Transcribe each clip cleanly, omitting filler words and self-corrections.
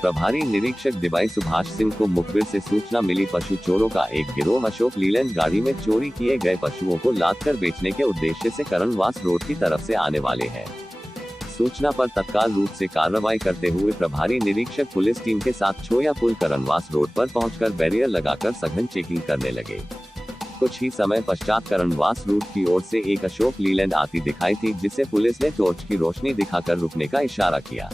प्रभारी निरीक्षक दिवाई सुभाष सिंह को मुखबिर से सूचना मिली। पशु चोरों का एक गिरोह अशोक लीलैंड गाड़ी में चोरी किए गए पशुओं को लादकर बेचने के उद्देश्य से करणवास रोड की तरफ से आने वाले हैं। सूचना पर तत्काल रूप से कार्रवाई करते हुए प्रभारी निरीक्षक पुलिस टीम के साथ छोया पुल करणवास रोड पर पहुंचकर बैरियर लगाकर सघन चेकिंग करने लगे। कुछ ही समय पश्चात करणवास रूट की ओर से एक अशोक लीलैंड आती दिखाई थी, जिसे पुलिस ने टॉर्च की रोशनी दिखाकर रुकने का इशारा किया।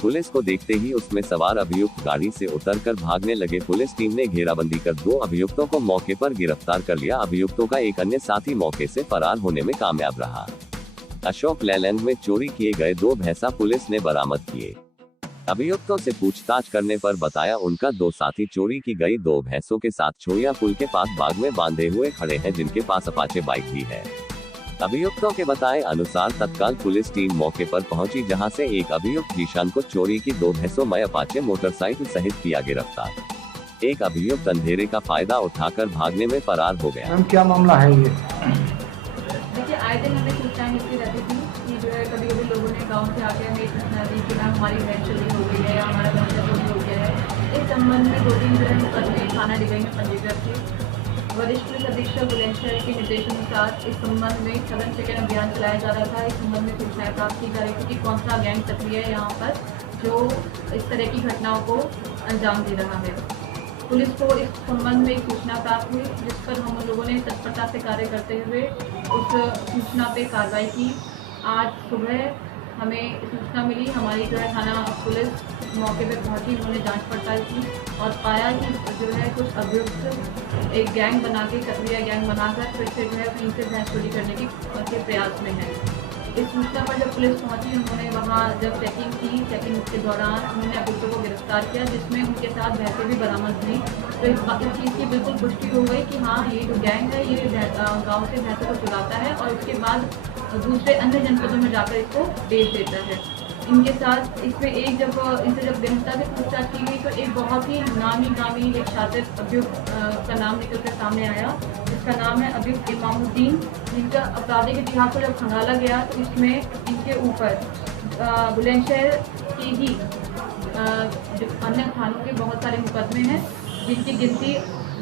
पुलिस को देखते ही उसमें सवार अभियुक्त गाड़ी से उतरकर भागने लगे। पुलिस टीम ने घेराबंदी कर 2 अभियुक्तों को मौके पर गिरफ्तार कर लिया। अभियुक्तों का एक अन्य साथी मौके से फरार होने में कामयाब रहा। अशोक लीलैंड में चोरी किए गए 2 भैंसा पुलिस ने बरामद किए। अभियुक्तों से पूछताछ करने पर बताया उनका 2 साथी चोरी की गई 2 भैंसों के साथ छोया पुल के पास बाग में बांधे हुए खड़े हैं, जिनके पास अपाचे बाइक भी है। अभियुक्तों के बताए अनुसार तत्काल पुलिस टीम मौके पर पहुंची, जहां से एक अभियुक्त जीशान को चोरी की 2 भैंसों में अपाचे मोटरसाइकिल सहित किया गिरफ्तार। एक अभियुक्त अंधेरे का फायदा उठाकर भागने में फरार हो गया। क्या मामला है ये? देखिए, आए दिन हमें सूचनाएं मिलती रहती थी कि जो है कभी कभी लोगों ने गाँव से आके हमें सूचना दी कि मैम हमारी भैंस चोरी हो गई है या हमारा भैंसा चोरी हो गया है। इस संबंध में 2-3 दिन मुकदमे थाना डिगाई में पंजीकृत थे। वरिष्ठ पुलिस अधीक्षक बुलंदशहर के निर्देशानुसार इस संबंध में सघन चेकिंग अभियान चलाया जा रहा था। इस संबंध में सूचनाएं प्राप्त की जा रही थी कि कौन सा गैंग सक्रिय है यहाँ पर जो इस तरह की घटनाओं को अंजाम दे रहा है। पुलिस को इस संबंध में एक सूचना प्राप्त हुई, जिस पर हम लोगों ने तत्परता से कार्य करते हुए उस सूचना पे कार्रवाई की। आज सुबह हमें सूचना मिली, हमारी जो है थाना पुलिस मौके पे पहुंची, उन्होंने जांच पड़ताल की और पाया कि जो है कुछ अभियुक्त एक गैंग बना के सक्रिय गैंग बनाकर फिर से जो है कहीं से भैंस चोरी करने के प्रयास में है। इस सूचना पर जब पुलिस पहुंची, उन्होंने वहां जब चेकिंग की, चेकिंग के दौरान उन्होंने अभियुक्तों को गिरफ्तार किया, जिसमें उनके साथ भैंसें भी बरामद हुई। तो इस चीज़ की बिल्कुल पुष्टि हो गई कि हाँ, ये जो गैंग है ये गाँव से भैंसों को चुराता है और उसके बाद दूसरे अन्य जनपदों में जाकर इसको बेच देता है। इनके साथ इसमें इनसे जब गहनता से पूछताछ की गई तो एक बहुत ही नामी एक शातिर अभियुक्त का नाम निकलकर सामने आया, जिसका नाम है अभियुक्त इमामुद्दीन, जिनका आपराधिक इतिहास को जब खंगाला गया तो इसमें इनके ऊपर बुलंदशहर के ही अन्य थानों के बहुत सारे मुकदमे हैं, जिनकी गिनती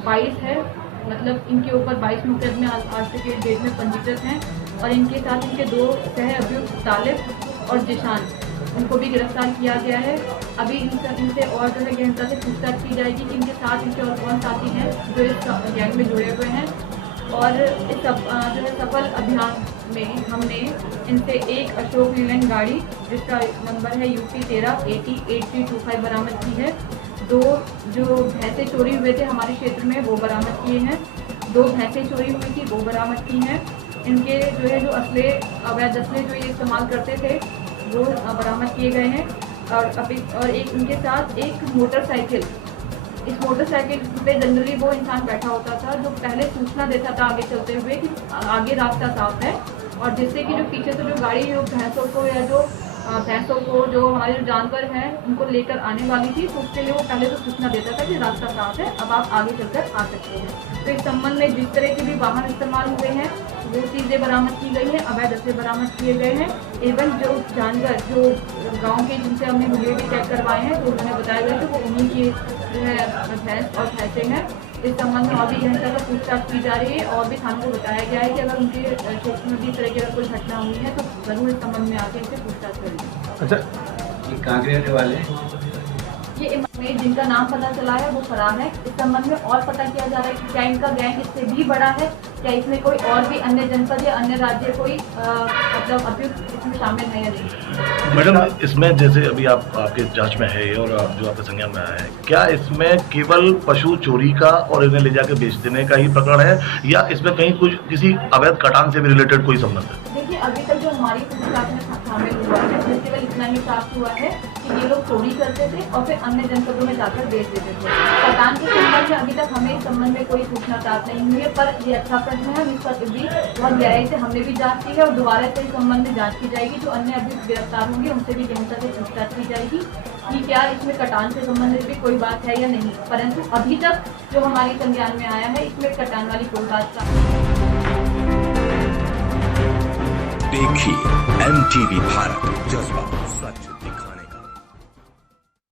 22 है। मतलब इनके ऊपर 22 मुकदमे आज के डेट में पंजीकृत हैं और इनके साथ इनके 2 सह अभियुक्त तालिब और जिशान, उनको भी गिरफ्तार किया गया है। अभी इनसे और जो है गहनता से पूछताछ की जाएगी कि इनके साथ इनके और कौन साथी हैं जो इस गैंग में जुड़े हुए हैं। और इस जो है सफल अभियान में हमने इनसे एक अशोक लीलैंड गाड़ी जिसका नंबर है UP 13 808325 बरामद की है। 2 जो भैंसें चोरी हुए थे हमारे क्षेत्र में वो बरामद किए हैं। 2 भैंसें चोरी हुई थी वो बरामद की हैं। इनके जो है जो अवैध असले जो ये इस्तेमाल करते थे वो बरामद किए गए हैं। और एक उनके साथ एक मोटरसाइकिल, इस मोटरसाइकिल पे जनरली वो इंसान बैठा होता था जो पहले सूचना देता था आगे चलते हुए कि आगे रास्ता साफ है, और जिससे कि जो पीछे से जो गाड़ी जो भैंसों को या जो भैंसों को जो हमारे जो जानवर हैं उनको लेकर आने वाली थी, तो उसके लिए वो पहले तो सूचना देता था कि रास्ता साफ है, अब आप आगे चलकर आ सकते हैं। तो इस संबंध में जिस तरह के भी वाहन इस्तेमाल हुए हैं वो चीज़ें बरामद की गई हैं, अवैध असले बरामद किए गए हैं। एवं जो जानवर जो गांव के जिनसे हमने वीडियो भी चेक करवाए हैं तो उन्होंने बताया गया कि वो उन्हीं की जो है भैंस और भैंसें हैं। इस संबंध में अभी गहनता से पूछताछ की जा रही है और भी थानों को बताया गया है कि अगर उनके क्षेत्र में भी इस तरह की अगर कोई घटना हुई है तो जरूर इस संबंध में आके इनसे पूछताछ करेंगे। अच्छा, ये कहाँ के रहने वाले हैं? ये में जिनका नाम पता चला है वो फरार है। इस संबंध में और पता किया जा रहा है कि क्या इनका गैंग इससे भी बड़ा है, क्या इसमें कोई और भी अन्य जनपद या अन्य राज्य कोई मतलब अभियुक्त इसमें शामिल है या नहीं। मैडम, इसमें जैसे अभी आपके जांच में है और जो आपके संज्ञान में आया है, क्या इसमें केवल पशु चोरी का और इन्हें ले जाकर बेच देने का ही प्रकरण है या इसमें कहीं कुछ किसी अवैध कटान से भी रिलेटेड कोई संबंध है? देखिए, अभी तक जो हमारी पूछताछ में शामिल हुआ है उससे केवल इतना ही प्राप्त हुआ है कि ये लोग चोरी करते थे और फिर अन्य जनपदों में जाकर बेच देते थे। कटान के संबंध में अभी तक हमें इस संबंध में कोई सूचना प्राप्त नहीं हुई है, पर ये अच्छा प्रश्न है। इस पर भी बहुत गहराई से हमने भी जांच की है और दोबारा से इस संबंध में जांच की जाएगी। जो अन्य अभियुक्त गिरफ्तार होंगे उनसे भी गहनता से पूछताछ की जाएगी कि क्या इसमें कटान से संबंधित भी कोई बात है या नहीं। परंतु अभी तक जो हमारे संज्ञान में आया है इसमें कटान वाली कोई बात का। देखिए MTV भारत जज्बा।